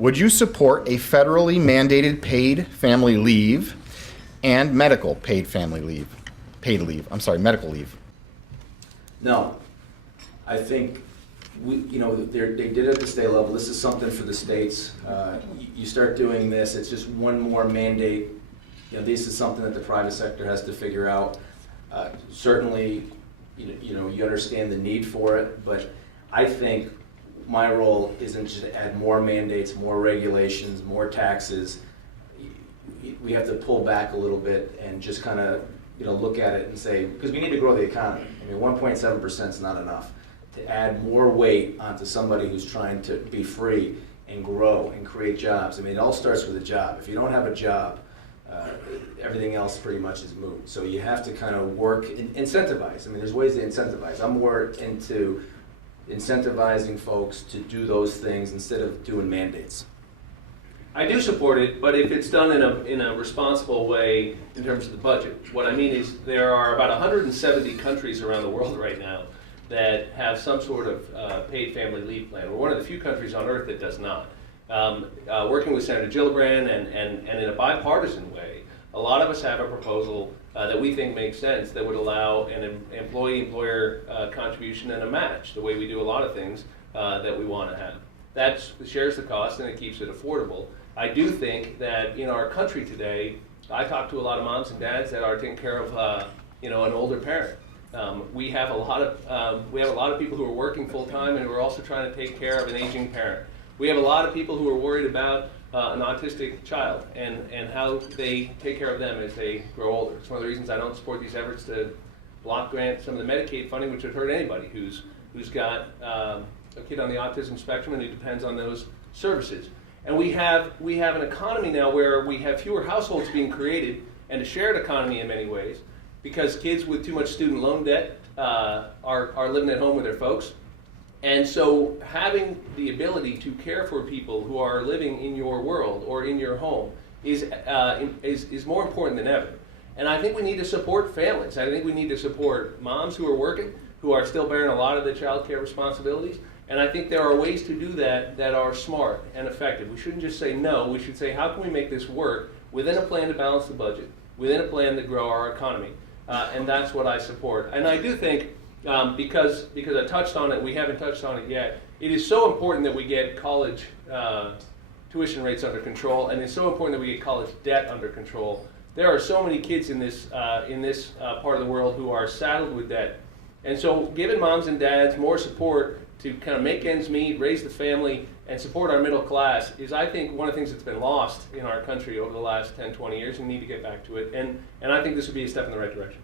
Would you support a federally mandated paid family leave and medical paid family leave? Medical leave. No. I think they did it at the state level. This is something for the states. You start doing this, it's just one more mandate. This is something that the private sector has to figure out. Certainly, you understand the need for it, but I think my role isn't just to add more mandates, more regulations, more taxes. We have to pull back a little bit and just kind of look at it and say, because we need to grow the economy. 1.7% is not enough. To add more weight onto somebody who's trying to be free and grow and create jobs. It all starts with a job. If you don't have a job, everything else pretty much is moot. So you have to kind of work, incentivize. There's ways to incentivize. I'm more into incentivizing folks to do those things instead of doing mandates. I do support it, but if it's done in a responsible way in terms of the budget. What I mean is there are about 170 countries around the world right now that have some sort of paid family leave plan. We're one of the few countries on earth that does not. Working with Senator Gillibrand and in a bipartisan way, a lot of us have a proposal that we think makes sense that would allow an employee-employer contribution and a match, the way we do a lot of things that we want to have. That shares the cost and it keeps it affordable. I do think that in our country today, I talk to a lot of moms and dads that are taking care of an older parent. We have a lot of people who are working full time and who are also trying to take care of an aging parent. We have a lot of people who are worried about an autistic child and how they take care of them as they grow older. It's one of the reasons I don't support these efforts to block grant some of the Medicaid funding, which would hurt anybody who's got a kid on the autism spectrum and who depends on those services. And we have an economy now where we have fewer households being created and a shared economy in many ways because kids with too much student loan debt are living at home with their folks. And so having the ability to care for people who are living in your world or in your home is more important than ever. And I think we need to support families. I think we need to support moms who are working, who are still bearing a lot of the child care responsibilities. And I think there are ways to do that are smart and effective. We shouldn't just say no. We should say, how can we make this work within a plan to balance the budget, within a plan to grow our economy? And that's what I support. And I do think, because I touched on it, we haven't touched on it yet, it is so important that we get college tuition rates under control, and it's so important that we get college debt under control. There are so many kids in this part of the world who are saddled with debt. And so giving moms and dads more support to kind of make ends meet, raise the family, and support our middle class is, I think, one of the things that's been lost in our country over the last 10, 20 years. We need to get back to it. And I think this would be a step in the right direction.